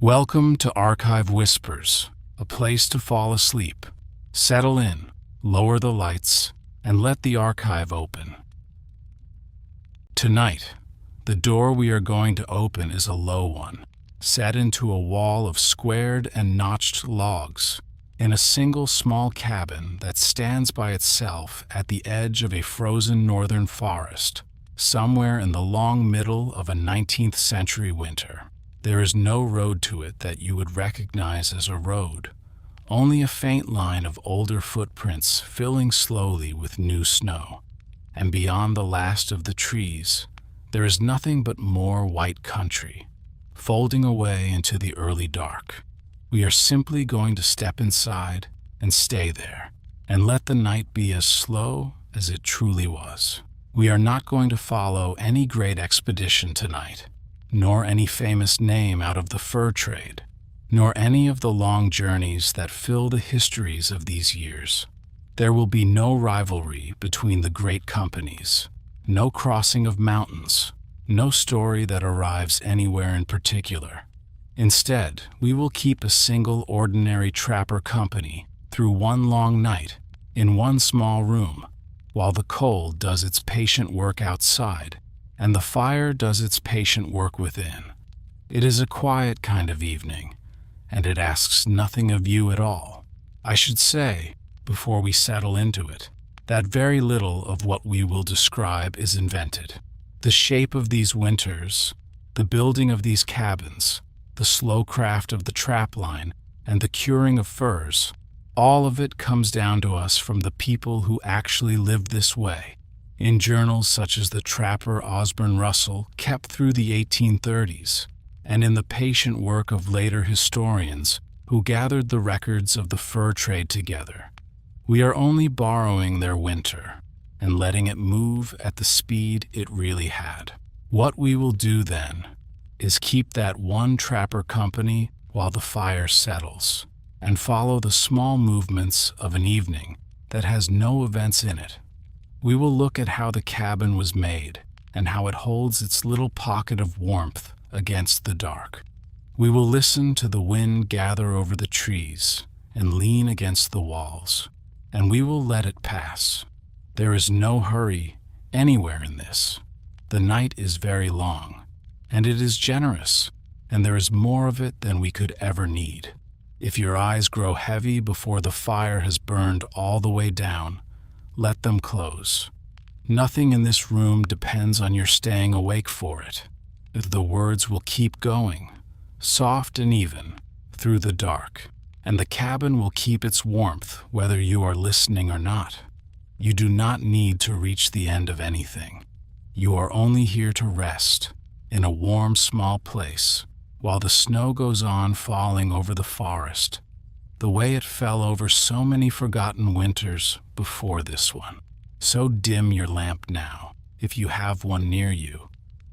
Welcome to Archive Whispers, a place to fall asleep. Settle in, lower the lights, and let the archive open. Tonight, the door we are going to open is a low one, set into a wall of squared and notched logs, in a single small cabin that stands by itself at the edge of a frozen northern forest, somewhere in the long middle of a 19th-century winter. There is no road to it that you would recognize as a road, only a faint line of older footprints filling slowly with new snow. And beyond the last of the trees, there is nothing but more white country, folding away into the early dark. We are simply going to step inside and stay there, and let the night be as slow as it truly was. We are not going to follow any great expedition tonight, nor any famous name out of the fur trade, nor any of the long journeys that fill the histories of these years. There will be no rivalry between the great companies, no crossing of mountains, no story that arrives anywhere in particular. Instead, we will keep a single ordinary trapper company through one long night in one small room, while the cold does its patient work outside and the fire does its patient work within. It is a quiet kind of evening, and it asks nothing of you at all. I should say, before we settle into it, that very little of what we will describe is invented. The shape of these winters, the building of these cabins, the slow craft of the trapline, and the curing of furs, all of it comes down to us from the people who actually lived this way, in journals such as the trapper Osborne Russell kept through the 1830s, and in the patient work of later historians who gathered the records of the fur trade together. We are only borrowing their winter and letting it move at the speed it really had. What we will do then is keep that one trapper company while the fire settles, and follow the small movements of an evening that has no events in it. We will look at how the cabin was made and how it holds its little pocket of warmth against the dark. We will listen to the wind gather over the trees and lean against the walls, and we will let it pass. There is no hurry anywhere in this. The night is very long, and it is generous, and there is more of it than we could ever need. If your eyes grow heavy before the fire has burned all the way down, let them close. Nothing in this room depends on your staying awake for it. The words will keep going, soft and even, through the dark, and the cabin will keep its warmth whether you are listening or not. You do not need to reach the end of anything. You are only here to rest, in a warm, small place, while the snow goes on falling over the forest, the way it fell over so many forgotten winters before this one. So dim your lamp now, if you have one near you,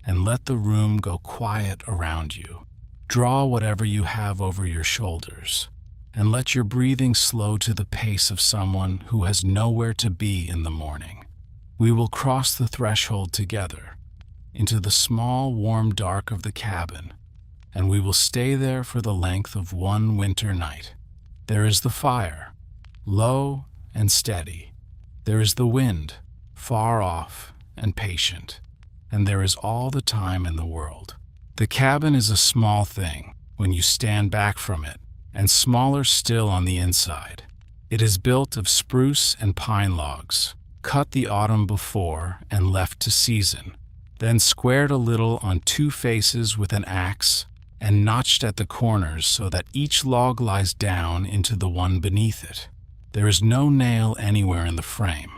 and let the room go quiet around you. Draw whatever you have over your shoulders, and let your breathing slow to the pace of someone who has nowhere to be in the morning. We will cross the threshold together, into the small, warm dark of the cabin, and we will stay there for the length of one winter night. There is the fire, low and steady. There is the wind, far off and patient. And there is all the time in the world. The cabin is a small thing when you stand back from it, and smaller still on the inside. It is built of spruce and pine logs, cut the autumn before and left to season, then squared a little on two faces with an axe, and notched at the corners so that each log lies down into the one beneath it. There is no nail anywhere in the frame.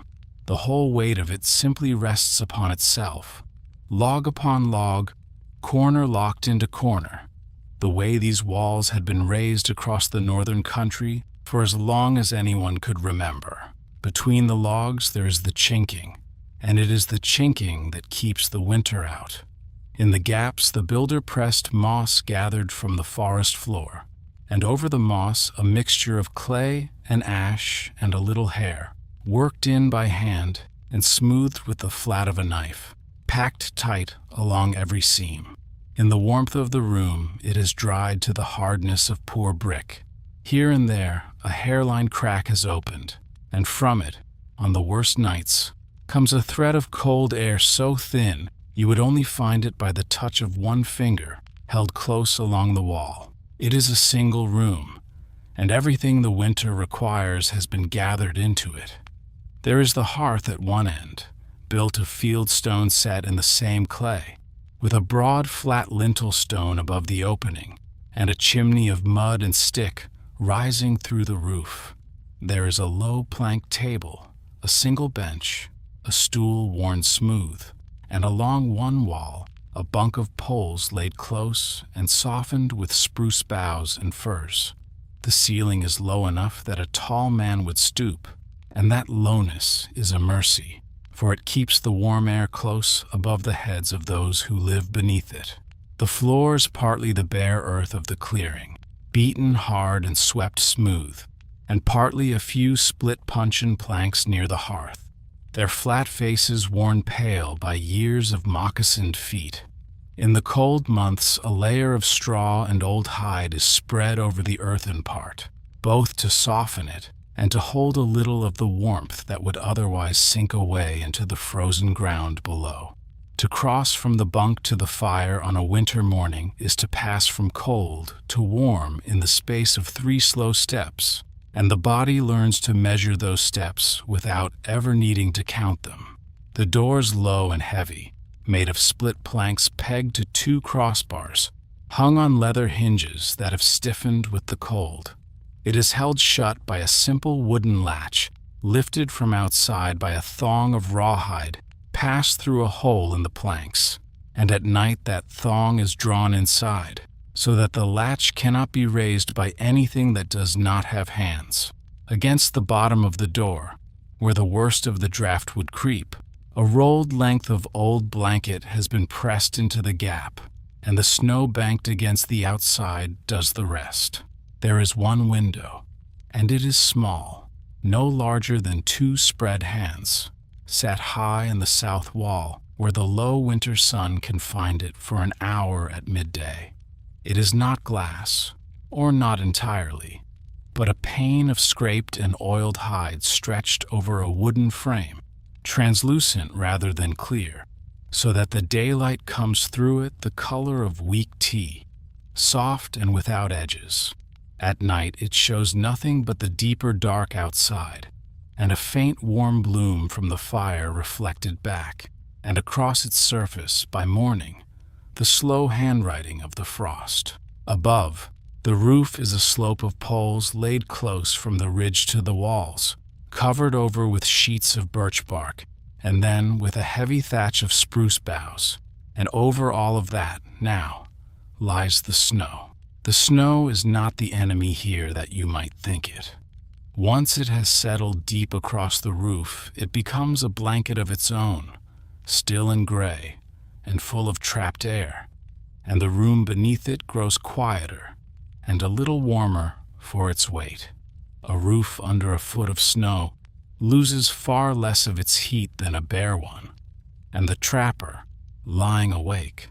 The whole weight of it simply rests upon itself, log upon log, corner locked into corner, the way these walls had been raised across the northern country for as long as anyone could remember. Between the logs there is the chinking, and it is the chinking that keeps the winter out. In the gaps, the builder pressed moss gathered from the forest floor, and over the moss a mixture of clay and ash and a little hair, worked in by hand and smoothed with the flat of a knife, packed tight along every seam. In the warmth of the room, it is dried to the hardness of poor brick. Here and there, a hairline crack has opened, and from it, on the worst nights, comes a thread of cold air so thin you would only find it by the touch of one finger held close along the wall. It is a single room, and everything the winter requires has been gathered into it. There is the hearth at one end, built of field stone set in the same clay, with a broad flat lintel stone above the opening, and a chimney of mud and stick rising through the roof. There is a low plank table, a single bench, a stool worn smooth, and along one wall a bunk of poles laid close and softened with spruce boughs and firs. The ceiling is low enough that a tall man would stoop, and that lowness is a mercy, for it keeps the warm air close above the heads of those who live beneath it. The floor is partly the bare earth of the clearing, beaten hard and swept smooth, and partly a few split puncheon planks near the hearth, their flat faces worn pale by years of moccasined feet. In the cold months, a layer of straw and old hide is spread over the earthen part, both to soften it and to hold a little of the warmth that would otherwise sink away into the frozen ground below. To cross from the bunk to the fire on a winter morning is to pass from cold to warm in the space of 3 slow steps, and the body learns to measure those steps without ever needing to count them. The door's low and heavy, made of split planks pegged to 2 crossbars, hung on leather hinges that have stiffened with the cold. It is held shut by a simple wooden latch, lifted from outside by a thong of rawhide passed through a hole in the planks, and at night that thong is drawn inside, so that the latch cannot be raised by anything that does not have hands. Against the bottom of the door, where the worst of the draught would creep, a rolled length of old blanket has been pressed into the gap, and the snow banked against the outside does the rest. There is one window, and it is small, no larger than 2 spread hands, set high in the south wall, where the low winter sun can find it for an hour at midday. It is not glass, or not entirely, but a pane of scraped and oiled hide stretched over a wooden frame, translucent rather than clear, so that the daylight comes through it the color of weak tea, soft and without edges. At night it shows nothing but the deeper dark outside, and a faint warm bloom from the fire reflected back, and across its surface, by morning, the slow handwriting of the frost. Above, the roof is a slope of poles laid close from the ridge to the walls, covered over with sheets of birch bark, and then with a heavy thatch of spruce boughs, and over all of that, now, lies the snow. The snow is not the enemy here that you might think it. Once it has settled deep across the roof, it becomes a blanket of its own, still and gray, and full of trapped air, and the room beneath it grows quieter and a little warmer for its weight. A roof under a foot of snow loses far less of its heat than a bare one, and the trapper, lying awake,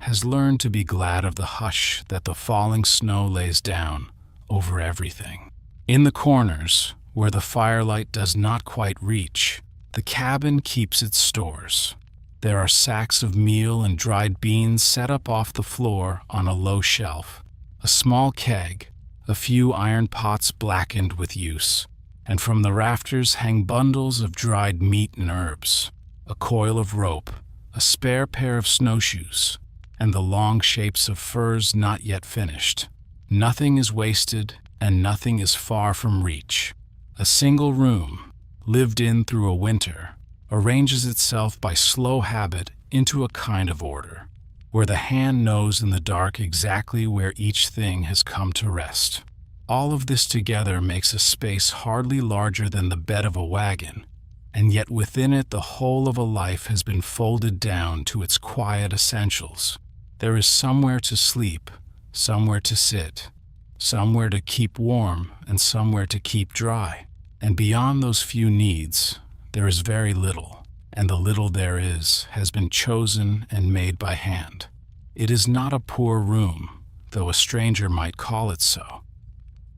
has learned to be glad of the hush that the falling snow lays down over everything. In the corners, where the firelight does not quite reach, the cabin keeps its stores. There are sacks of meal and dried beans set up off the floor on a low shelf, a small keg, a few iron pots blackened with use, and from the rafters hang bundles of dried meat and herbs, a coil of rope, a spare pair of snowshoes, and the long shapes of furs not yet finished. Nothing is wasted, and nothing is far from reach. A single room, lived in through a winter, arranges itself by slow habit into a kind of order, where the hand knows in the dark exactly where each thing has come to rest. All of this together makes a space hardly larger than the bed of a wagon, and yet within it the whole of a life has been folded down to its quiet essentials. There is somewhere to sleep, somewhere to sit, somewhere to keep warm, and somewhere to keep dry. And beyond those few needs, there is very little, and the little there is has been chosen and made by hand. It is not a poor room, though a stranger might call it so.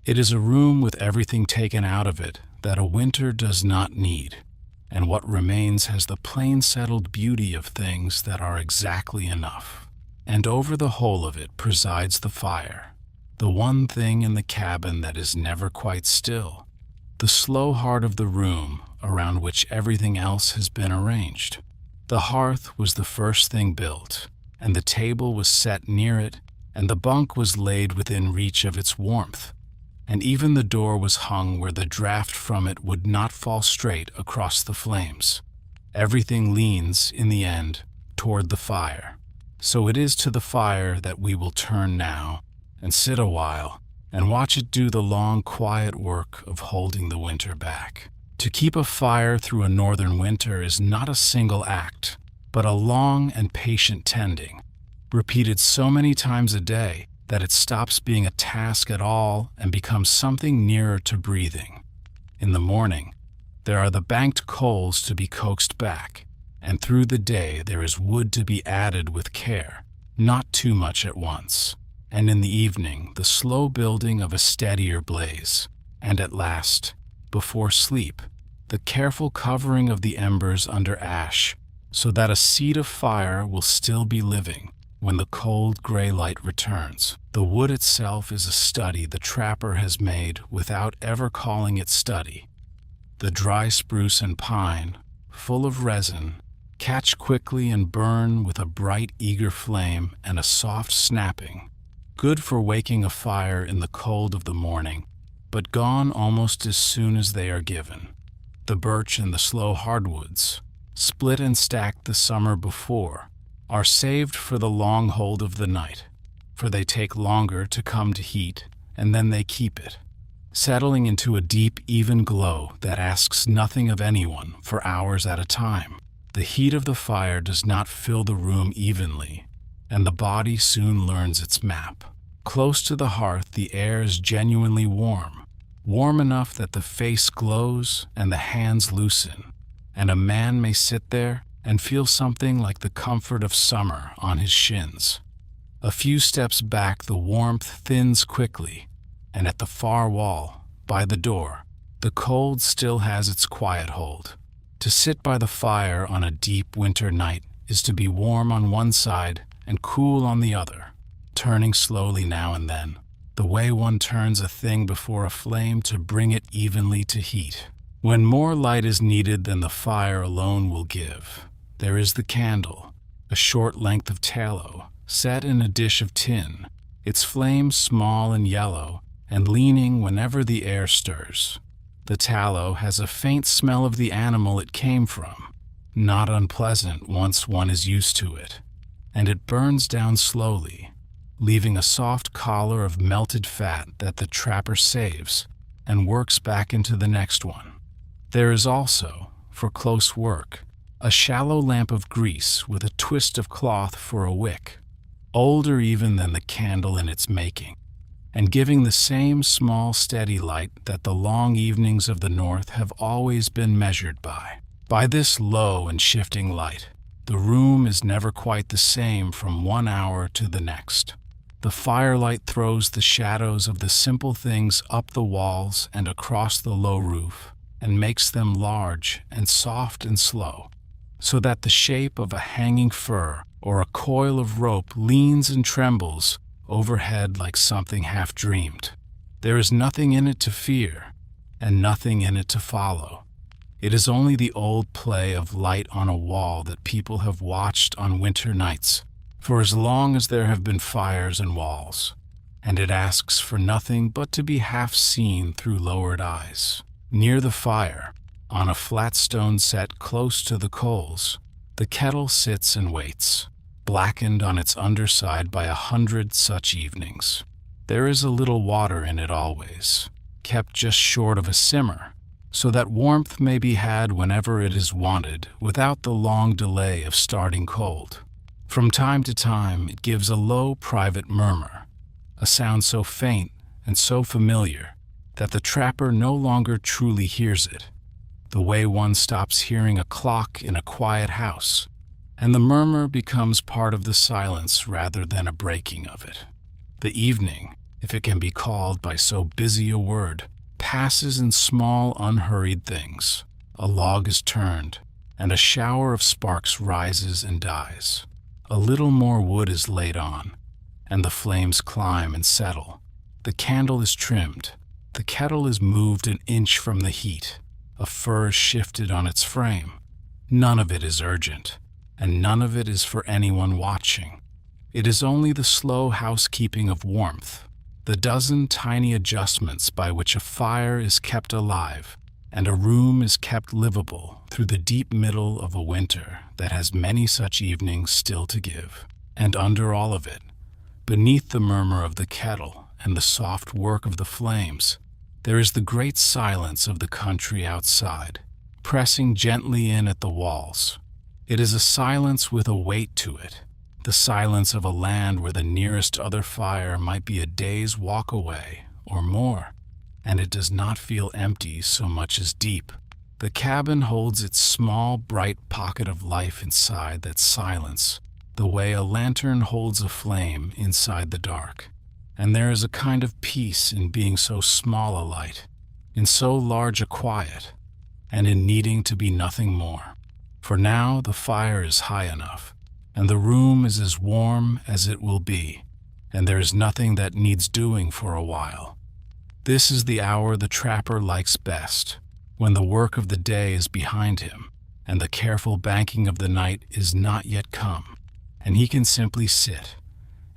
It is a room with everything taken out of it that a winter does not need, and what remains has the plain settled beauty of things that are exactly enough. And over the whole of it presides the fire, the one thing in the cabin that is never quite still, the slow heart of the room around which everything else has been arranged. The hearth was the first thing built, and the table was set near it, and the bunk was laid within reach of its warmth, and even the door was hung where the draught from it would not fall straight across the flames. Everything leans, in the end, toward the fire. So it is to the fire that we will turn now, and sit a while, and watch it do the long, quiet work of holding the winter back. To keep a fire through a northern winter is not a single act, but a long and patient tending, repeated so many times a day that it stops being a task at all and becomes something nearer to breathing. In the morning, there are the banked coals to be coaxed back, and through the day there is wood to be added with care, not too much at once. And in the evening, the slow building of a steadier blaze, and at last, before sleep, the careful covering of the embers under ash, so that a seed of fire will still be living when the cold gray light returns. The wood itself is a study the trapper has made without ever calling it study. The dry spruce and pine, full of resin, catch quickly and burn with a bright, eager flame and a soft snapping, good for waking a fire in the cold of the morning, but gone almost as soon as they are given. The birch and the slow hardwoods, split and stacked the summer before, are saved for the long hold of the night, for they take longer to come to heat, and then they keep it, settling into a deep, even glow that asks nothing of anyone for hours at a time. The heat of the fire does not fill the room evenly, and the body soon learns its map. Close to the hearth the air is genuinely warm, warm enough that the face glows and the hands loosen, and a man may sit there and feel something like the comfort of summer on his shins. A few steps back the warmth thins quickly, and at the far wall, by the door, the cold still has its quiet hold. To sit by the fire on a deep winter night is to be warm on one side and cool on the other, turning slowly now and then, the way one turns a thing before a flame to bring it evenly to heat. When more light is needed than the fire alone will give, there is the candle, a short length of tallow, set in a dish of tin, its flame small and yellow, and leaning whenever the air stirs. The tallow has a faint smell of the animal it came from, not unpleasant once one is used to it, and it burns down slowly, leaving a soft collar of melted fat that the trapper saves and works back into the next one. There is also, for close work, a shallow lamp of grease with a twist of cloth for a wick, older even than the candle in its making, and giving the same small steady light that the long evenings of the north have always been measured by. By this low and shifting light, the room is never quite the same from one hour to the next. The firelight throws the shadows of the simple things up the walls and across the low roof, and makes them large and soft and slow, so that the shape of a hanging fur or a coil of rope leans and trembles overhead like something half-dreamed. There is nothing in it to fear, and nothing in it to follow. It is only the old play of light on a wall that people have watched on winter nights, for as long as there have been fires and walls, and it asks for nothing but to be half seen through lowered eyes. Near the fire, on a flat stone set close to the coals, the kettle sits and waits, blackened on its underside by 100 such evenings. There is a little water in it always, kept just short of a simmer, so that warmth may be had whenever it is wanted without the long delay of starting cold. From time to time it gives a low private murmur, a sound so faint and so familiar that the trapper no longer truly hears it, the way one stops hearing a clock in a quiet house, and the murmur becomes part of the silence rather than a breaking of it. The evening, if it can be called by so busy a word, passes in small, unhurried things. A log is turned, and a shower of sparks rises and dies. A little more wood is laid on, and the flames climb and settle. The candle is trimmed. The kettle is moved an inch from the heat. A fur is shifted on its frame. None of it is urgent, and none of it is for anyone watching. It is only the slow housekeeping of warmth, the dozen tiny adjustments by which a fire is kept alive and a room is kept livable through the deep middle of a winter that has many such evenings still to give. And under all of it, beneath the murmur of the kettle and the soft work of the flames, there is the great silence of the country outside, pressing gently in at the walls. It is a silence with a weight to it, the silence of a land where the nearest other fire might be a day's walk away or more, and it does not feel empty so much as deep. The cabin holds its small, bright pocket of life inside that silence, the way a lantern holds a flame inside the dark. And there is a kind of peace in being so small a light, in so large a quiet, and in needing to be nothing more. For now the fire is high enough, and the room is as warm as it will be, and there is nothing that needs doing for a while. This is the hour the trapper likes best, when the work of the day is behind him, and the careful banking of the night is not yet come, and he can simply sit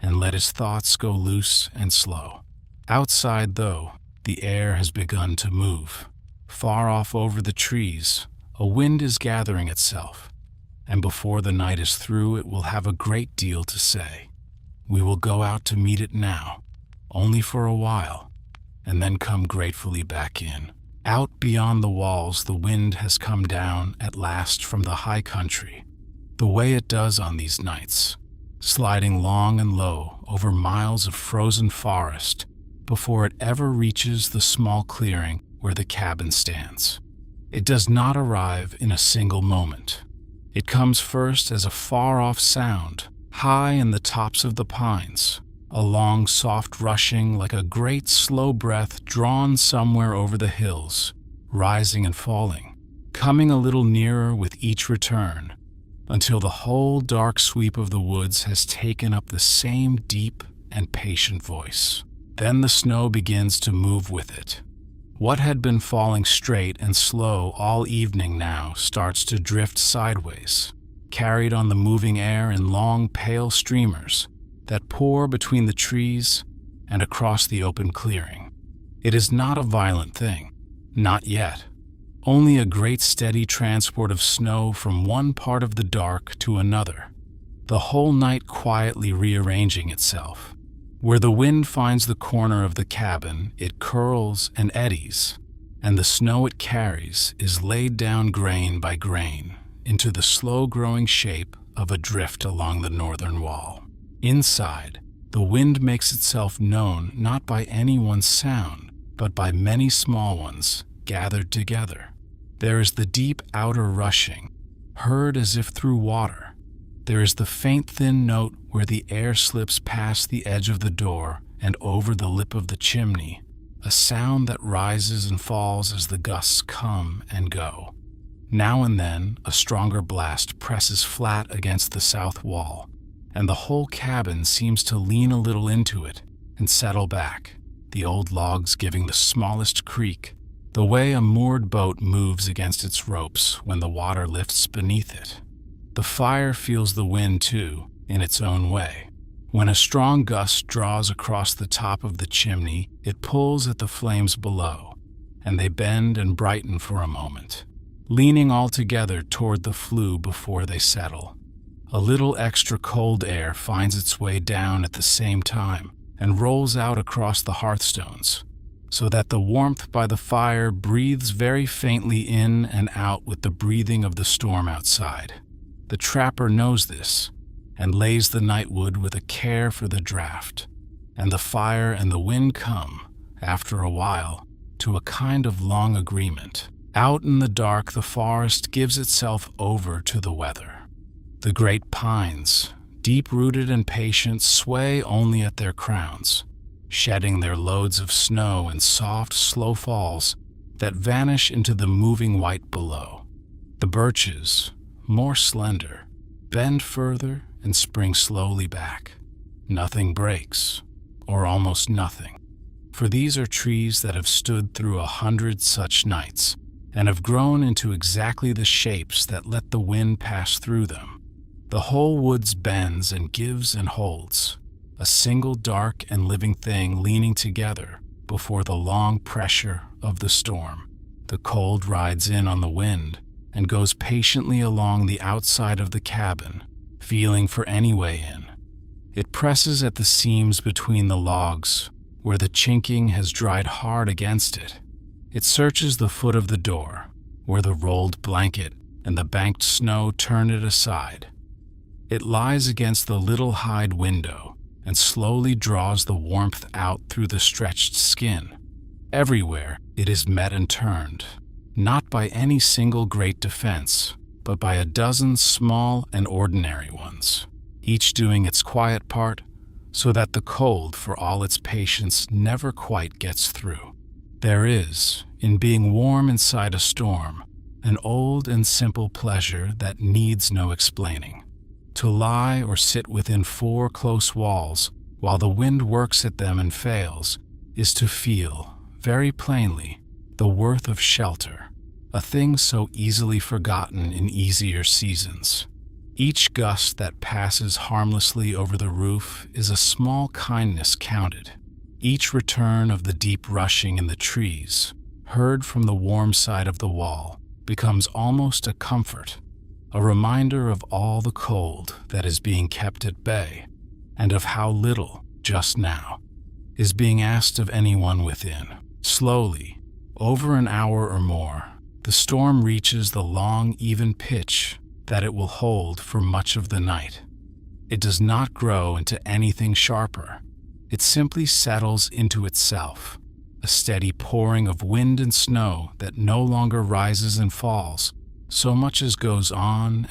and let his thoughts go loose and slow. Outside, though, the air has begun to move. Far off over the trees, a wind is gathering itself, and before the night is through it will have a great deal to say. We will go out to meet it now, only for a while, and then come gratefully back in. Out beyond the walls the wind has come down at last from the high country, the way it does on these nights, sliding long and low over miles of frozen forest before it ever reaches the small clearing where the cabin stands. It does not arrive in a single moment. It comes first as a far-off sound, high in the tops of the pines, a long, soft rushing like a great slow breath drawn somewhere over the hills, rising and falling, coming a little nearer with each return, until the whole dark sweep of the woods has taken up the same deep and patient voice. Then the snow begins to move with it. What had been falling straight and slow all evening now starts to drift sideways, carried on the moving air in long, pale streamers that pour between the trees and across the open clearing. It is not a violent thing, not yet. Only a great steady transport of snow from one part of the dark to another, the whole night quietly rearranging itself. Where the wind finds the corner of the cabin, it curls and eddies, and the snow it carries is laid down grain by grain into the slow-growing shape of a drift along the northern wall. Inside, the wind makes itself known not by any one sound, but by many small ones gathered together. There is the deep outer rushing, heard as if through water. There is the faint thin note where the air slips past the edge of the door and over the lip of the chimney, a sound that rises and falls as the gusts come and go. Now and then, a stronger blast presses flat against the south wall, and the whole cabin seems to lean a little into it and settle back, the old logs giving the smallest creak, the way a moored boat moves against its ropes when the water lifts beneath it. The fire feels the wind, too, in its own way. When a strong gust draws across the top of the chimney, it pulls at the flames below, and they bend and brighten for a moment, leaning all together toward the flue before they settle. A little extra cold air finds its way down at the same time and rolls out across the hearthstones, so that the warmth by the fire breathes very faintly in and out with the breathing of the storm outside. The trapper knows this, and lays the nightwood with a care for the draught, and the fire and the wind come, after a while, to a kind of long agreement. Out in the dark the forest gives itself over to the weather. The great pines, deep-rooted and patient, sway only at their crowns, shedding their loads of snow in soft, slow falls that vanish into the moving white below. The birches, more slender, bend further and spring slowly back. Nothing breaks, or almost nothing, for these are trees that have stood through 100 such nights and have grown into exactly the shapes that let the wind pass through them. The whole woods bends and gives and holds, a single dark and living thing leaning together before the long pressure of the storm. The cold rides in on the wind and goes patiently along the outside of the cabin, feeling for any way in. It presses at the seams between the logs, where the chinking has dried hard against it. It searches the foot of the door, where the rolled blanket and the banked snow turn it aside. It lies against the little hide window and slowly draws the warmth out through the stretched skin. Everywhere it is met and turned, not by any single great defense, but by a dozen small and ordinary ones, each doing its quiet part, so that the cold, for all its patience, never quite gets through. There is, in being warm inside a storm, an old and simple pleasure that needs no explaining. To lie or sit within four close walls while the wind works at them and fails is to feel, very plainly, the worth of shelter, a thing so easily forgotten in easier seasons. Each gust that passes harmlessly over the roof is a small kindness counted. Each return of the deep rushing in the trees, heard from the warm side of the wall, becomes almost a comfort, a reminder of all the cold that is being kept at bay, and of how little, just now, is being asked of anyone within. Slowly, over an hour or more, the storm reaches the long, even pitch that it will hold for much of the night. It does not grow into anything sharper. It simply settles into itself, a steady pouring of wind and snow that no longer rises and falls, so much as goes on,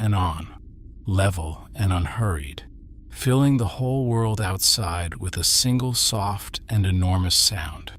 level and unhurried, filling the whole world outside with a single soft and enormous sound.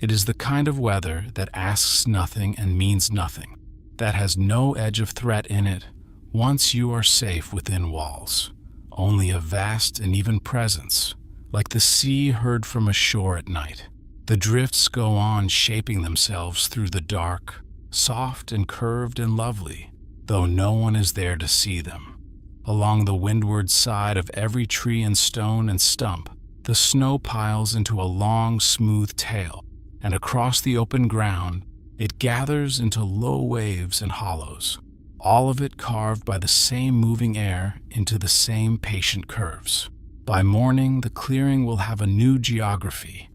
It is the kind of weather that asks nothing and means nothing, that has no edge of threat in it once you are safe within walls, only a vast and even presence, like the sea heard from ashore at night. The drifts go on shaping themselves through the dark, soft and curved and lovely, though no one is there to see them. Along the windward side of every tree and stone and stump, the snow piles into a long, smooth tail, and across the open ground, it gathers into low waves and hollows, all of it carved by the same moving air into the same patient curves. By morning, the clearing will have a new geography.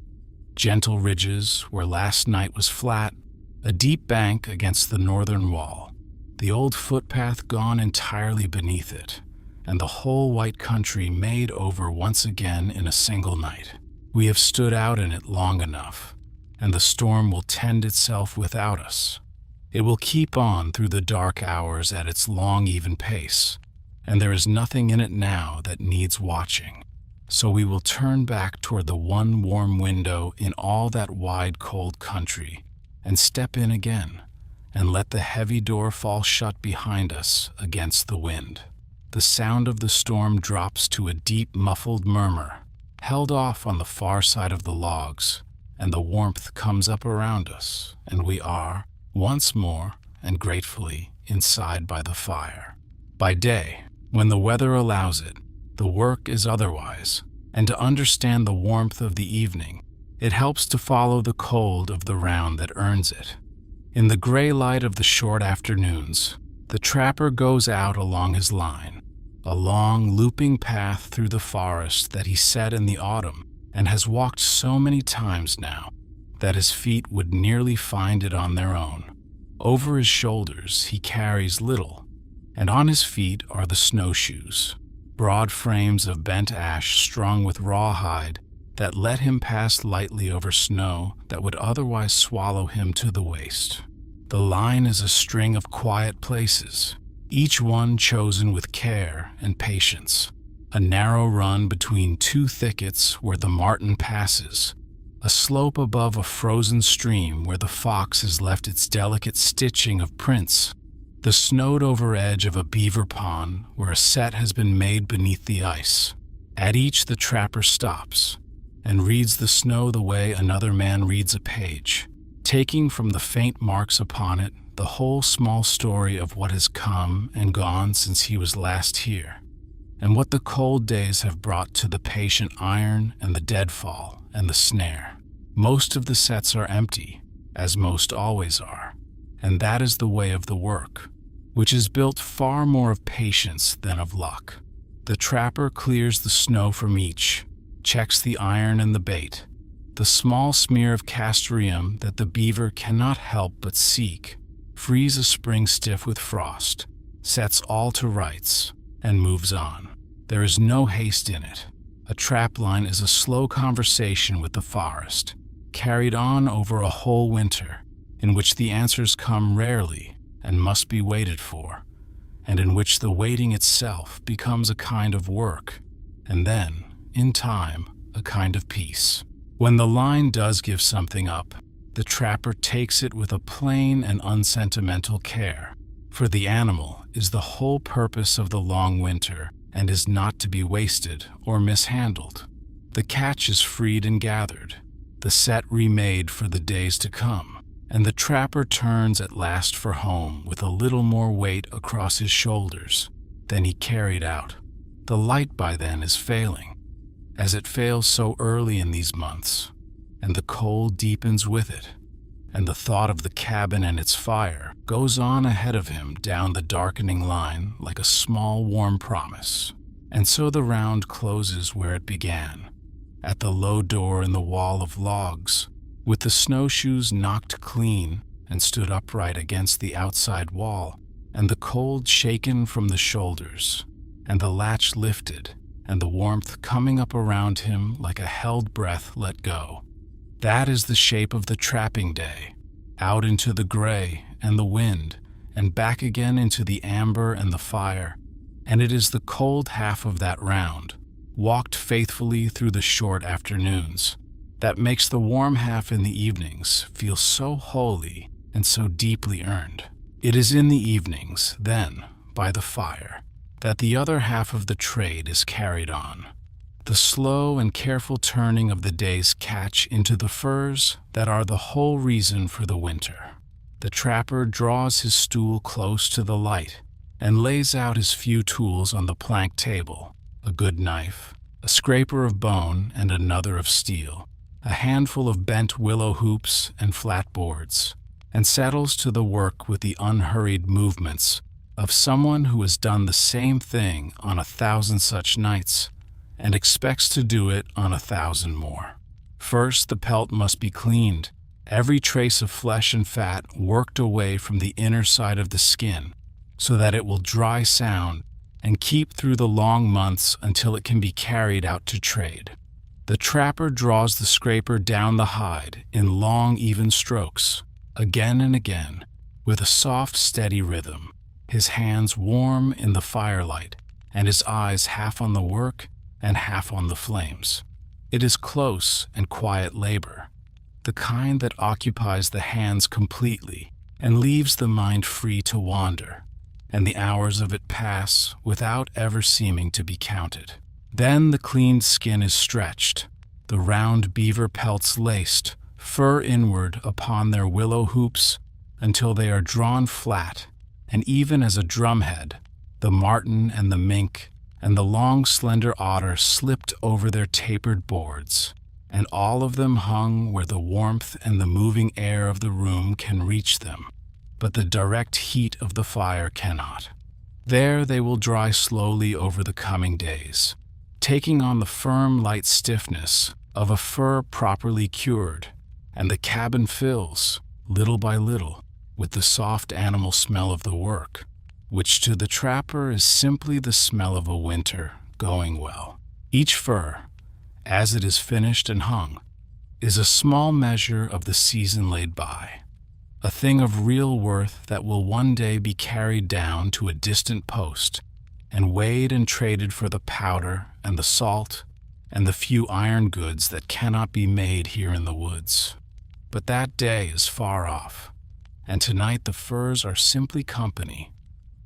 Gentle ridges where last night was flat, a deep bank against the northern wall, the old footpath gone entirely beneath it, and the whole white country made over once again in a single night. We have stood out in it long enough, and the storm will tend itself without us. It will keep on through the dark hours at its long, even pace, and there is nothing in it now that needs watching. So we will turn back toward the one warm window in all that wide, cold country, and step in again, and let the heavy door fall shut behind us against the wind. The sound of the storm drops to a deep, muffled murmur, held off on the far side of the logs, and the warmth comes up around us, and we are, once more and gratefully, inside by the fire. By day, when the weather allows it, the work is otherwise, and to understand the warmth of the evening, it helps to follow the cold of the round that earns it. In the gray light of the short afternoons, the trapper goes out along his line, a long, looping path through the forest that he set in the autumn and has walked so many times now that his feet would nearly find it on their own. Over his shoulders he carries little, and on his feet are the snowshoes, broad frames of bent ash strung with rawhide that let him pass lightly over snow that would otherwise swallow him to the waist. The line is a string of quiet places, each one chosen with care and patience. A narrow run between two thickets where the marten passes, a slope above a frozen stream where the fox has left its delicate stitching of prints, the snowed-over edge of a beaver pond where a set has been made beneath the ice. At each the trapper stops and reads the snow the way another man reads a page, taking from the faint marks upon it the whole small story of what has come and gone since he was last here, and what the cold days have brought to the patient iron and the deadfall and the snare. Most of the sets are empty, as most always are, and that is the way of the work, which is built far more of patience than of luck. The trapper clears the snow from each, checks the iron and the bait, the small smear of castoreum that the beaver cannot help but seek, frees a spring stiff with frost, sets all to rights, and moves on. There is no haste in it. A trapline is a slow conversation with the forest, carried on over a whole winter, in which the answers come rarely and must be waited for, and in which the waiting itself becomes a kind of work, and then, in time, a kind of peace. When the line does give something up, the trapper takes it with a plain and unsentimental care, for the animal is the whole purpose of the long winter and is not to be wasted or mishandled. The catch is freed and gathered, the set remade for the days to come, and the trapper turns at last for home with a little more weight across his shoulders than he carried out. The light by then is failing, as it fails so early in these months, and the cold deepens with it, and the thought of the cabin and its fire goes on ahead of him down the darkening line like a small warm promise. And so the round closes where it began, at the low door in the wall of logs, with the snowshoes knocked clean and stood upright against the outside wall, and the cold shaken from the shoulders, and the latch lifted, and the warmth coming up around him like a held breath let go. That is the shape of the trapping day, out into the gray and the wind, and back again into the amber and the fire, and it is the cold half of that round, walked faithfully through the short afternoons, that makes the warm half in the evenings feel so holy and so deeply earned. It is in the evenings, then, by the fire, that the other half of the trade is carried on. The slow and careful turning of the day's catch into the furs that are the whole reason for the winter. The trapper draws his stool close to the light and lays out his few tools on the plank table, a good knife, a scraper of bone and another of steel, a handful of bent willow hoops and flat boards, and settles to the work with the unhurried movements of someone who has done the same thing on 1,000 such nights and expects to do it on 1,000 more. First, the pelt must be cleaned, every trace of flesh and fat worked away from the inner side of the skin so that it will dry sound and keep through the long months until it can be carried out to trade. The trapper draws the scraper down the hide in long, even strokes, again and again, with a soft, steady rhythm, his hands warm in the firelight and his eyes half on the work and half on the flames. It is close and quiet labor, the kind that occupies the hands completely and leaves the mind free to wander, and the hours of it pass without ever seeming to be counted. Then the cleaned skin is stretched, the round beaver pelts laced, fur inward upon their willow hoops, until they are drawn flat, and even as a drumhead, the marten and the mink and the long slender otter slipped over their tapered boards, and all of them hung where the warmth and the moving air of the room can reach them, but the direct heat of the fire cannot. There they will dry slowly over the coming days, taking on the firm, light stiffness of a fur properly cured, and the cabin fills, little by little, with the soft animal smell of the work, which to the trapper is simply the smell of a winter going well. Each fur, as it is finished and hung, is a small measure of the season laid by. a thing of real worth that will one day be carried down to a distant post and weighed and traded for the powder and the salt and the few iron goods that cannot be made here in the woods. But that day is far off, and tonight the firs are simply company,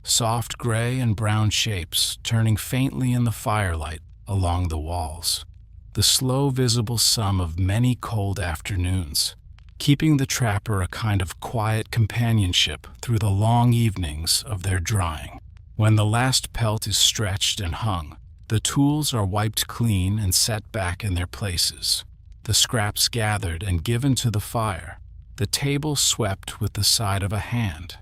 soft gray and brown shapes turning faintly in the firelight along the walls, the slow visible sum of many cold afternoons, keeping the trapper a kind of quiet companionship through the long evenings of their drying. When the last pelt is stretched and hung, the tools are wiped clean and set back in their places, the scraps gathered and given to the fire, the table swept with the side of a hand.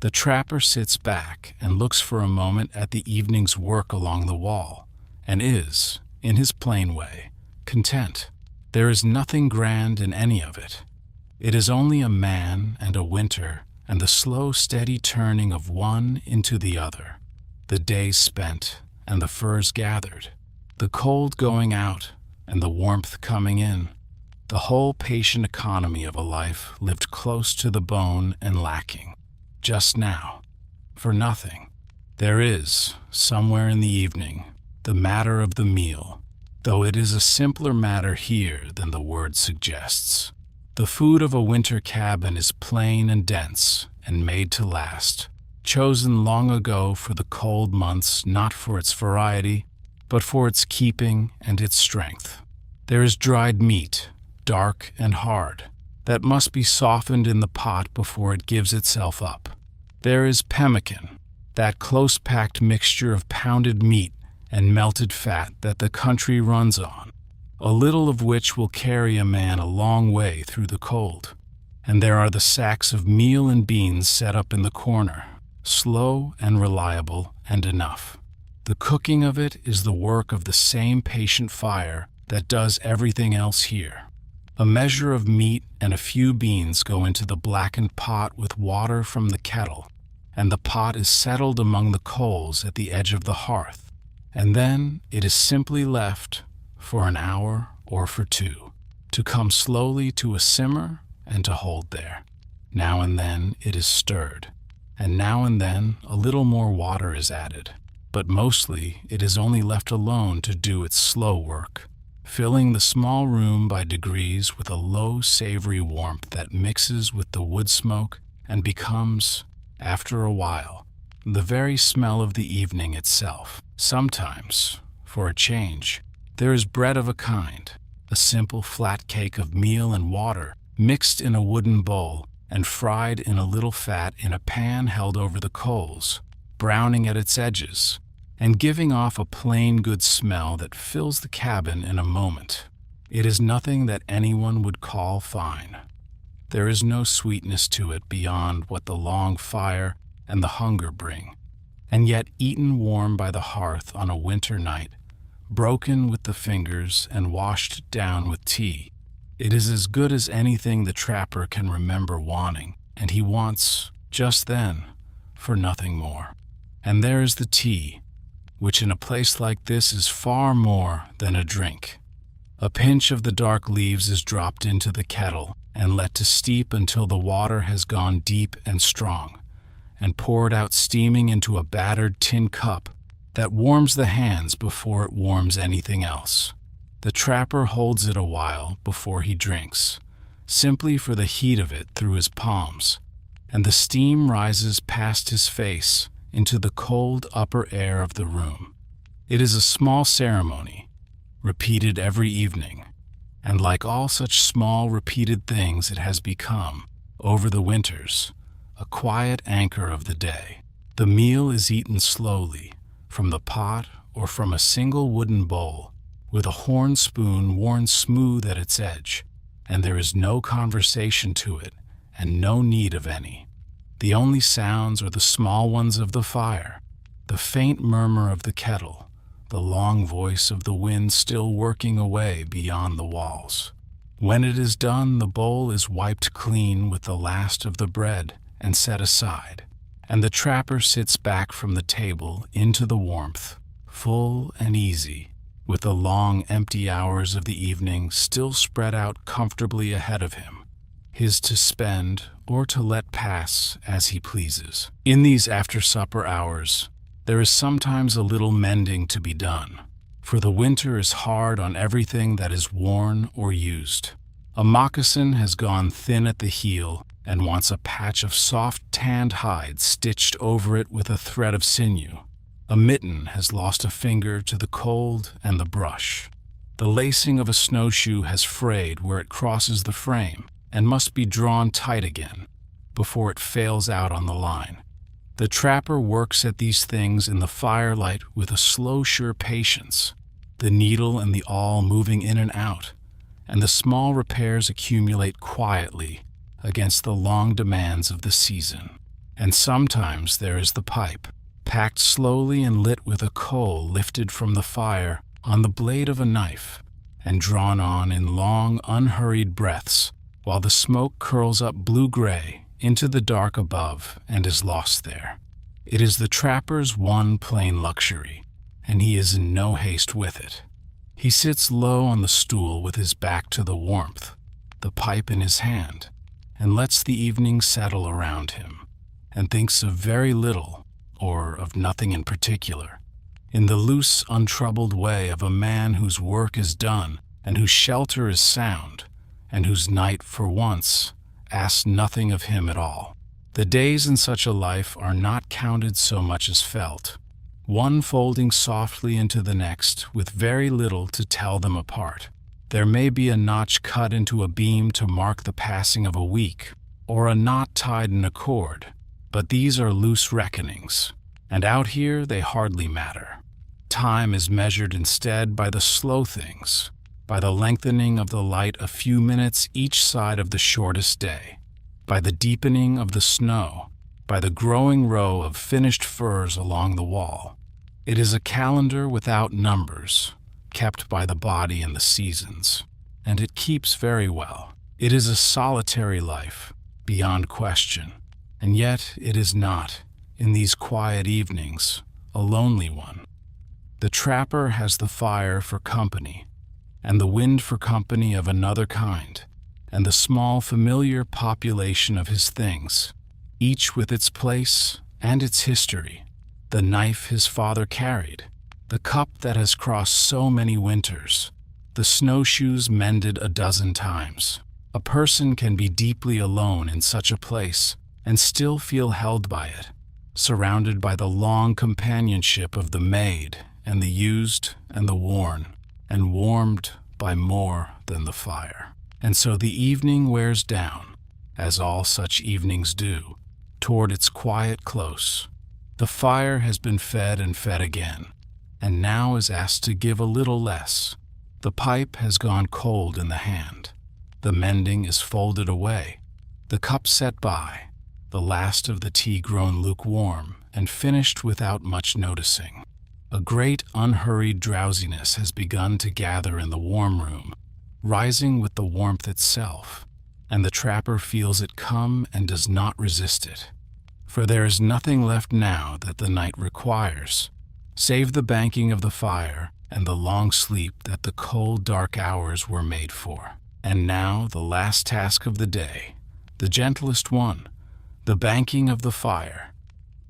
The trapper sits back and looks for a moment at the evening's work along the wall, and is, in his plain way, content. There is nothing grand in any of it. It is only a man and a winter and the slow, steady turning of one into the other, the days spent and the furs gathered, the cold going out and the warmth coming in, the whole patient economy of a life lived close to the bone and lacking, just now, for nothing. There is, somewhere in the evening, the matter of the meal, though it is a simpler matter here than the word suggests. The food of a winter cabin is plain and dense and made to last, chosen long ago for the cold months, not for its variety, but for its keeping and its strength. There is dried meat, dark and hard, that must be softened in the pot before it gives itself up. There is pemmican, that close-packed mixture of pounded meat and melted fat that the country runs on, a little of which will carry a man a long way through the cold. And there are the sacks of meal and beans set up in the corner, slow and reliable and enough. The cooking of it is the work of the same patient fire that does everything else here. A measure of meat and a few beans go into the blackened pot with water from the kettle, and the pot is settled among the coals at the edge of the hearth, and then it is simply left, for an hour or for two, to come slowly to a simmer and to hold there. Now and then it is stirred, and now and then a little more water is added, but mostly it is only left alone to do its slow work, filling the small room by degrees with a low, savory warmth that mixes with the wood smoke and becomes, after a while, the very smell of the evening itself. Sometimes, for a change, there is bread of a kind, a simple flat cake of meal and water mixed in a wooden bowl and fried in a little fat in a pan held over the coals, browning at its edges, and giving off a plain good smell that fills the cabin in a moment. It is nothing that anyone would call fine. There is no sweetness to it beyond what the long fire and the hunger bring, and yet eaten warm by the hearth on a winter night, broken with the fingers and washed down with tea, it is as good as anything the trapper can remember wanting, and he wants, just then, for nothing more. And there is the tea, which in a place like this is far more than a drink. A pinch of the dark leaves is dropped into the kettle and let to steep until the water has gone deep and strong, and poured out steaming into a battered tin cup that warms the hands before it warms anything else. The trapper holds it a while before he drinks, simply for the heat of it through his palms, and the steam rises past his face into the cold upper air of the room. It is a small ceremony, repeated every evening, and like all such small repeated things it has become, over the winters, a quiet anchor of the day. The meal is eaten slowly, from the pot or from a single wooden bowl, with a horn spoon worn smooth at its edge, and there is no conversation to it, and no need of any. The only sounds are the small ones of the fire, the faint murmur of the kettle, the long voice of the wind still working away beyond the walls. When it is done, the bowl is wiped clean with the last of the bread and set aside, and the trapper sits back from the table into the warmth, full and easy, with the long empty hours of the evening still spread out comfortably ahead of him. his to spend or to let pass as he pleases. In these after-supper hours, there is sometimes a little mending to be done, for the winter is hard on everything that is worn or used. A moccasin has gone thin at the heel and wants a patch of soft tanned hide stitched over it with a thread of sinew. A mitten has lost a finger to the cold and the brush. The lacing of a snowshoe has frayed where it crosses the frame and must be drawn tight again before it fails out on the line. The trapper works at these things in the firelight with a slow, sure patience, the needle and the awl moving in and out, and the small repairs accumulate quietly against the long demands of the season. And sometimes there is the pipe, packed slowly and lit with a coal lifted from the fire on the blade of a knife and drawn on in long, unhurried breaths while the smoke curls up blue-gray into the dark above and is lost there. It is the trapper's one plain luxury, and he is in no haste with it. He sits low on the stool with his back to the warmth, the pipe in his hand, and lets the evening settle around him, and thinks of very little, or of nothing in particular, in the loose, untroubled way of a man whose work is done and whose shelter is sound, and whose night, for once, asks nothing of him at all. The days in such a life are not counted so much as felt, one folding softly into the next with very little to tell them apart. There may be a notch cut into a beam to mark the passing of a week, or a knot tied in a cord, but these are loose reckonings, and out here they hardly matter. Time is measured instead by the slow things, by the lengthening of the light a few minutes each side of the shortest day, by the deepening of the snow, by the growing row of finished firs along the wall. It is a calendar without numbers, kept by the body and the seasons, and it keeps very well. It is a solitary life, beyond question, and yet it is not, in these quiet evenings, a lonely one. The trapper has the fire for company, and the wind for company of another kind, and the small familiar population of his things, each with its place and its history, the knife his father carried, the cup that has crossed so many winters, the snowshoes mended a dozen times. A person can be deeply alone in such a place and still feel held by it, surrounded by the long companionship of the made and the used and the worn, and warmed by more than the fire. And so the evening wears down, as all such evenings do, toward its quiet close. The fire has been fed and fed again, and now is asked to give a little less. The pipe has gone cold in the hand. The mending is folded away, the cup set by, the last of the tea grown lukewarm and finished without much noticing. A great unhurried drowsiness has begun to gather in the warm room, rising with the warmth itself, and the trapper feels it come and does not resist it. For there is nothing left now that the night requires, save the banking of the fire and the long sleep that the cold, dark hours were made for. And now the last task of the day, the gentlest one, the banking of the fire.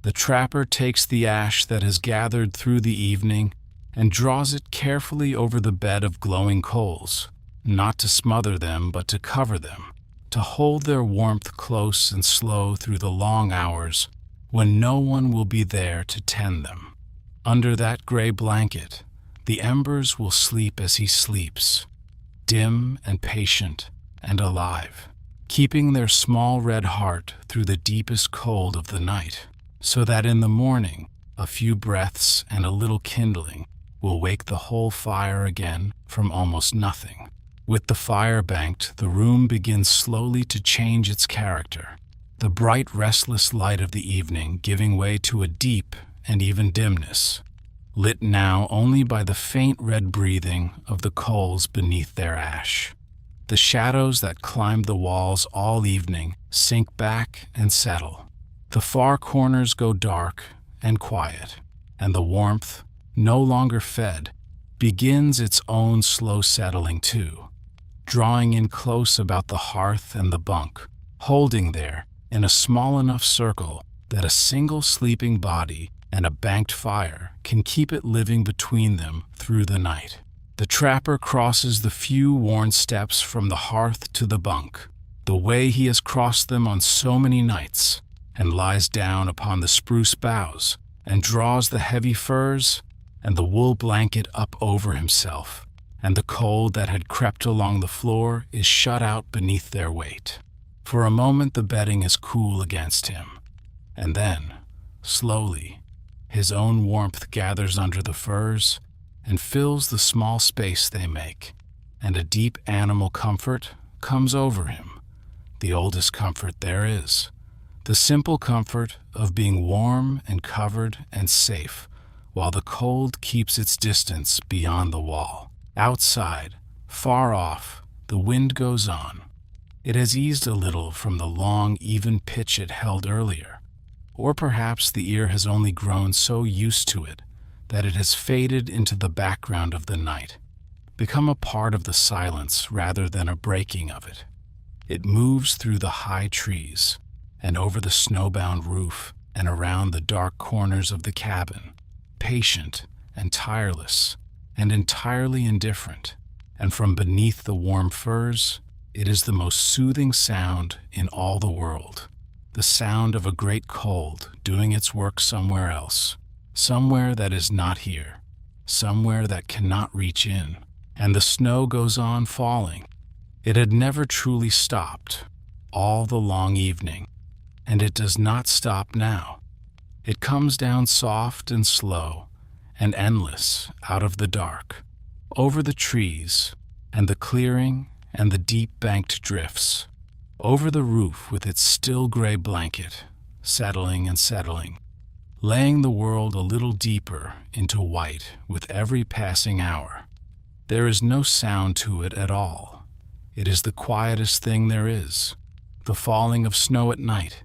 The trapper takes the ash that has gathered through the evening and draws it carefully over the bed of glowing coals, not to smother them but to cover them, to hold their warmth close and slow through the long hours when no one will be there to tend them. Under that gray blanket, the embers will sleep as he sleeps, dim and patient and alive, keeping their small red heart through the deepest cold of the night, so that in the morning a few breaths and a little kindling will wake the whole fire again from almost nothing. With the fire banked, the room begins slowly to change its character, the bright, restless light of the evening giving way to a deep and even dimness, lit now only by the faint red breathing of the coals beneath their ash. The shadows that climbed the walls all evening sink back and settle. The far corners go dark and quiet, and the warmth, no longer fed, begins its own slow settling too. drawing in close about the hearth and the bunk, holding there in a small enough circle that a single sleeping body and a banked fire can keep it living between them through the night. The trapper crosses the few worn steps from the hearth to the bunk, the way he has crossed them on so many nights, and lies down upon the spruce boughs and draws the heavy furs and the wool blanket up over himself, and the cold that had crept along the floor is shut out beneath their weight. For a moment the bedding is cool against him, and then, slowly, his own warmth gathers under the furs and fills the small space they make, and a deep animal comfort comes over him, the oldest comfort there is, the simple comfort of being warm and covered and safe while the cold keeps its distance beyond the wall. Outside, far off, the wind goes on. It has eased a little from the long, even pitch it held earlier, or perhaps the ear has only grown so used to it that it has faded into the background of the night, become a part of the silence rather than a breaking of it. It moves through the high trees and over the snowbound roof and around the dark corners of the cabin, patient and tireless and entirely indifferent, and from beneath the warm furs, it is the most soothing sound in all the world, the sound of a great cold doing its work somewhere else, somewhere that is not here, somewhere that cannot reach in. And the snow goes on falling. It had never truly stopped all the long evening, and it does not stop now. It comes down soft and slow and endless out of the dark, over the trees and the clearing and the deep banked drifts, over the roof with its still gray blanket, settling and settling, laying the world a little deeper into white with every passing hour. There is no sound to it at all. It is the quietest thing there is, the falling of snow at night,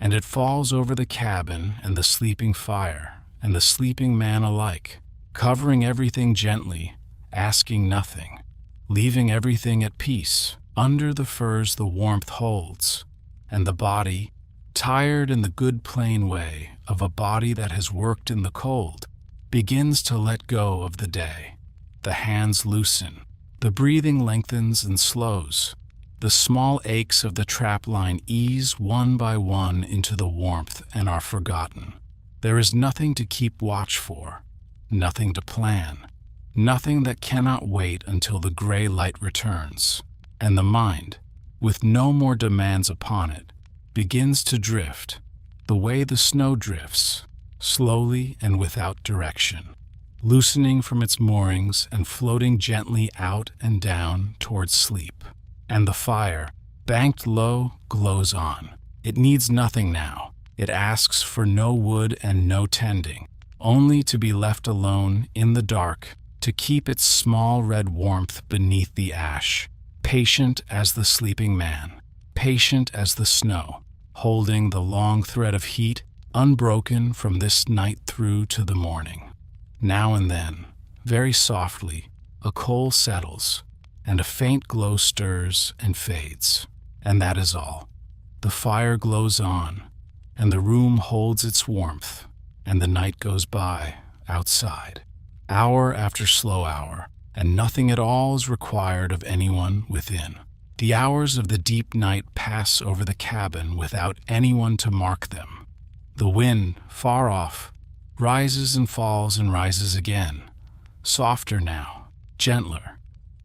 and it falls over the cabin and the sleeping fire and the sleeping man alike, covering everything gently, asking nothing, leaving everything at peace. Under the furs the warmth holds, and the body, tired in the good plain way of a body that has worked in the cold, begins to let go of the day. The hands loosen, the breathing lengthens and slows. The small aches of the trapline ease one by one into the warmth and are forgotten. There is nothing to keep watch for, nothing to plan, nothing that cannot wait until the gray light returns, and the mind, with no more demands upon it, begins to drift, the way the snow drifts, slowly and without direction, loosening from its moorings and floating gently out and down towards sleep. And the fire, banked low, glows on. It needs nothing now. It asks for no wood and no tending, only to be left alone in the dark to keep its small red warmth beneath the ash, patient as the sleeping man, patient as the snow, holding the long thread of heat unbroken from this night through to the morning. Now and then, very softly, a coal settles, and a faint glow stirs and fades, and that is all. The fire glows on, and the room holds its warmth, and the night goes by outside, hour after slow hour, and nothing at all is required of anyone within. The hours of the deep night pass over the cabin without anyone to mark them. The wind, far off, rises and falls and rises again, softer now, gentler,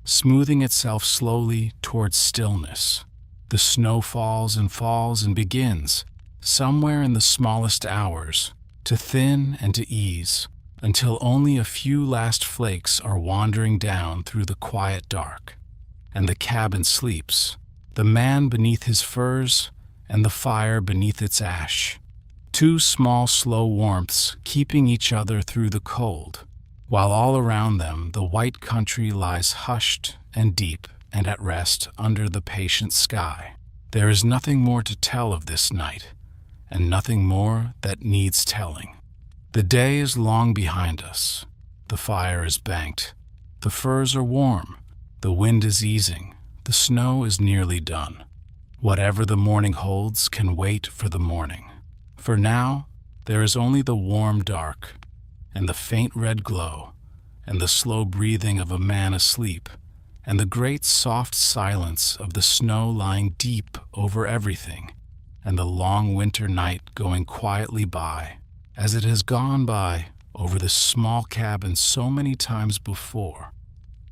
smoothing itself slowly towards stillness. The snow falls and begins, somewhere in the smallest hours, to thin and to ease, until only a few last flakes are wandering down through the quiet dark. And the cabin sleeps, the man beneath his furs and the fire beneath its ash. Two small slow warmths keeping each other through the cold, while all around them the white country lies hushed and deep and at rest under the patient sky. There is nothing more to tell of this night, and nothing more that needs telling. The day is long behind us. The fire is banked. The furs are warm. The wind is easing. The snow is nearly done. Whatever the morning holds can wait for the morning. For now, there is only the warm dark, and the faint red glow, and the slow breathing of a man asleep, and the great soft silence of the snow lying deep over everything, and the long winter night going quietly by, as it has gone by over this small cabin so many times before,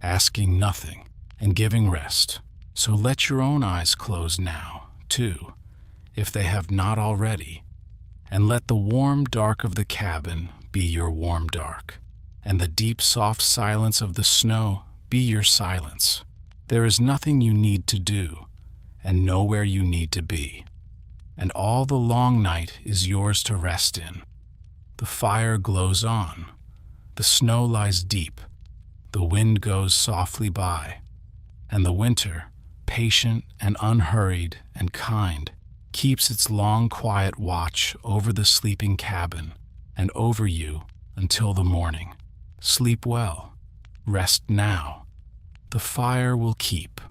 asking nothing and giving rest. So let your own eyes close now, too, if they have not already, and let the warm dark of the cabin be your warm dark, and the deep soft silence of the snow be your silence. There is nothing you need to do, and nowhere you need to be, and all the long night is yours to rest in. The fire glows on, the snow lies deep, the wind goes softly by, and the winter, patient and unhurried and kind, keeps its long quiet watch over the sleeping cabin and over you until the morning. Sleep well. Rest now. The fire will keep.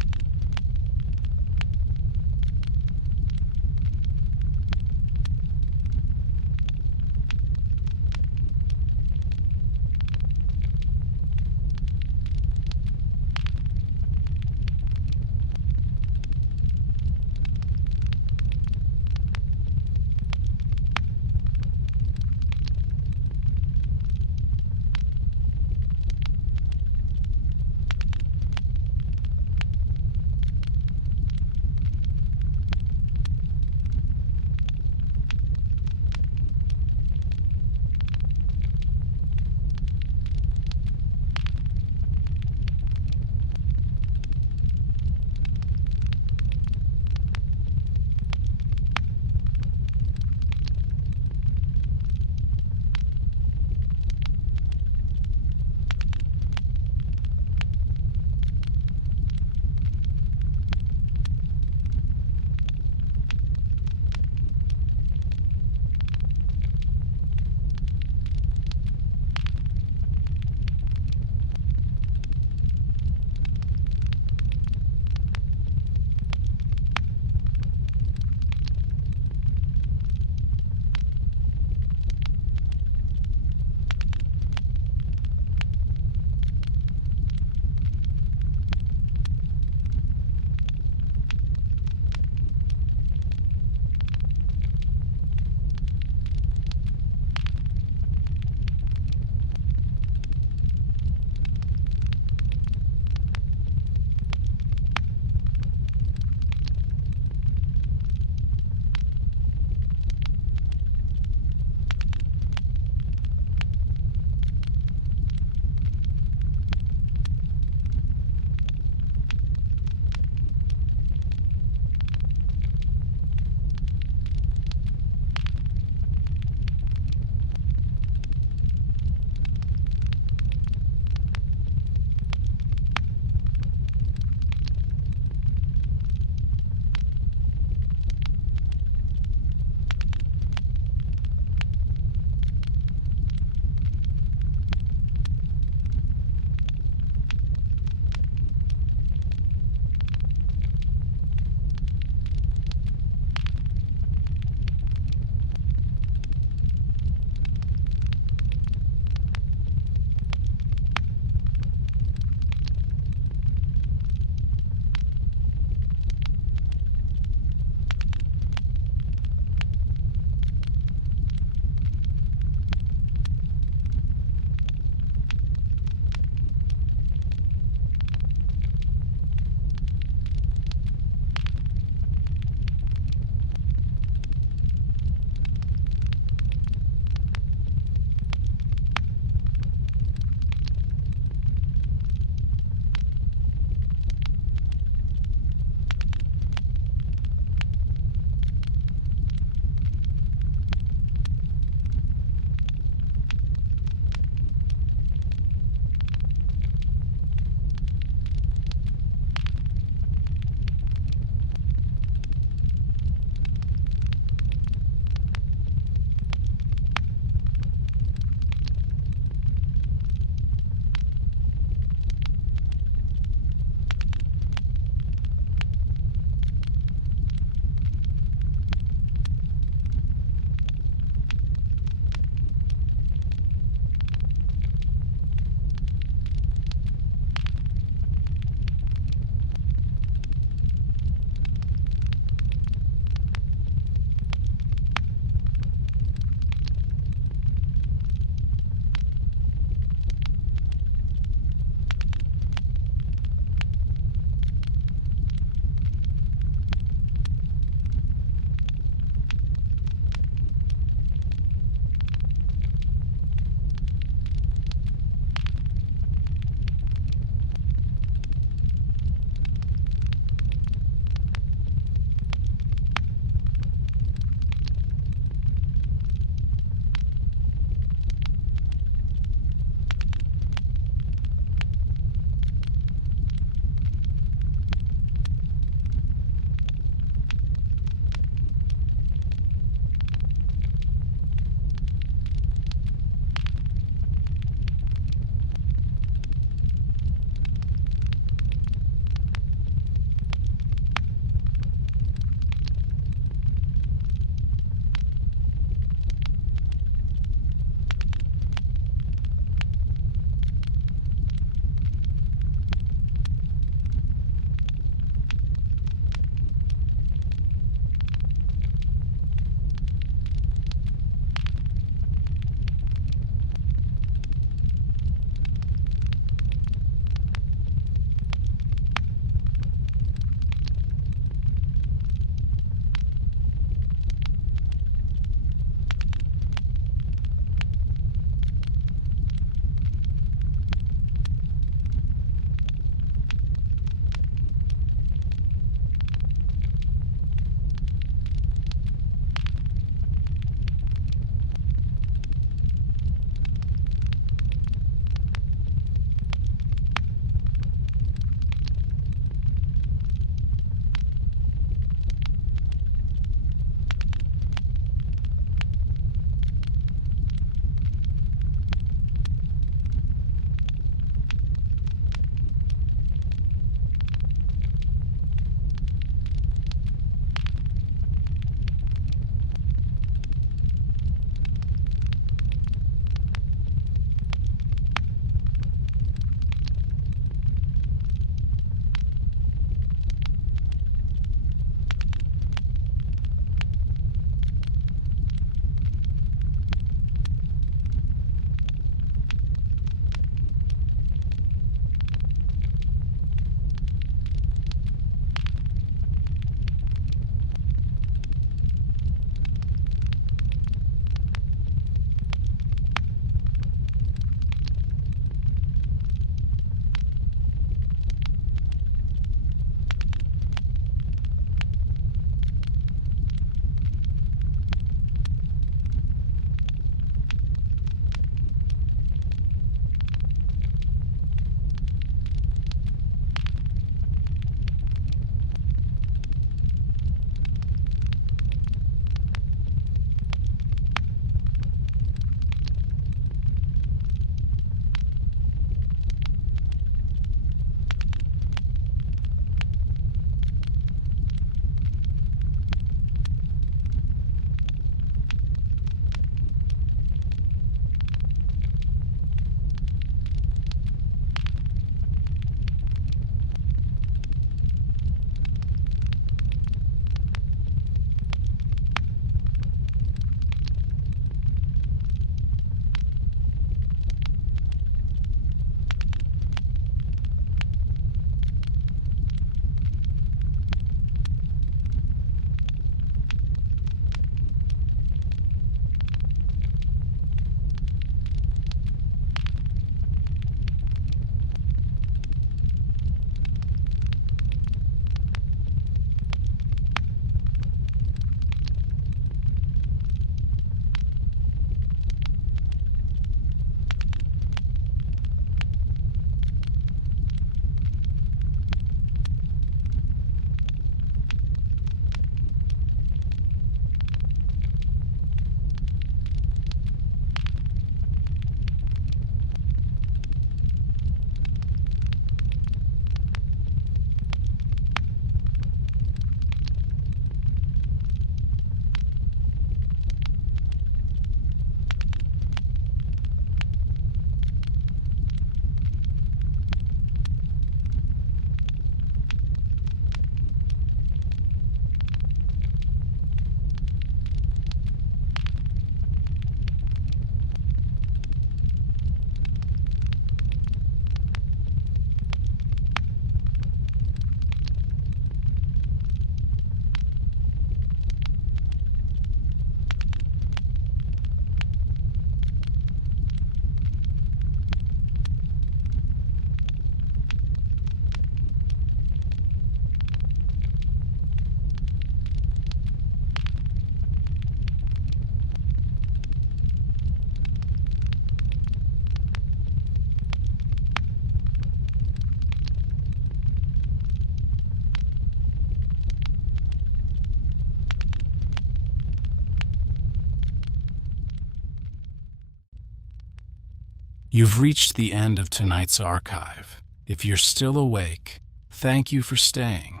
You've reached the end of tonight's archive. If you're still awake, thank you for staying.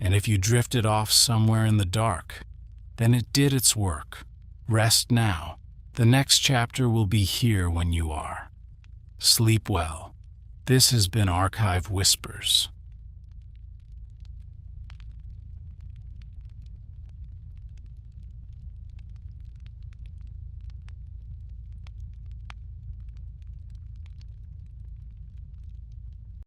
And if you drifted off somewhere in the dark, then it did its work. Rest now. The next chapter will be here when you are. Sleep well. This has been Archive Whispers.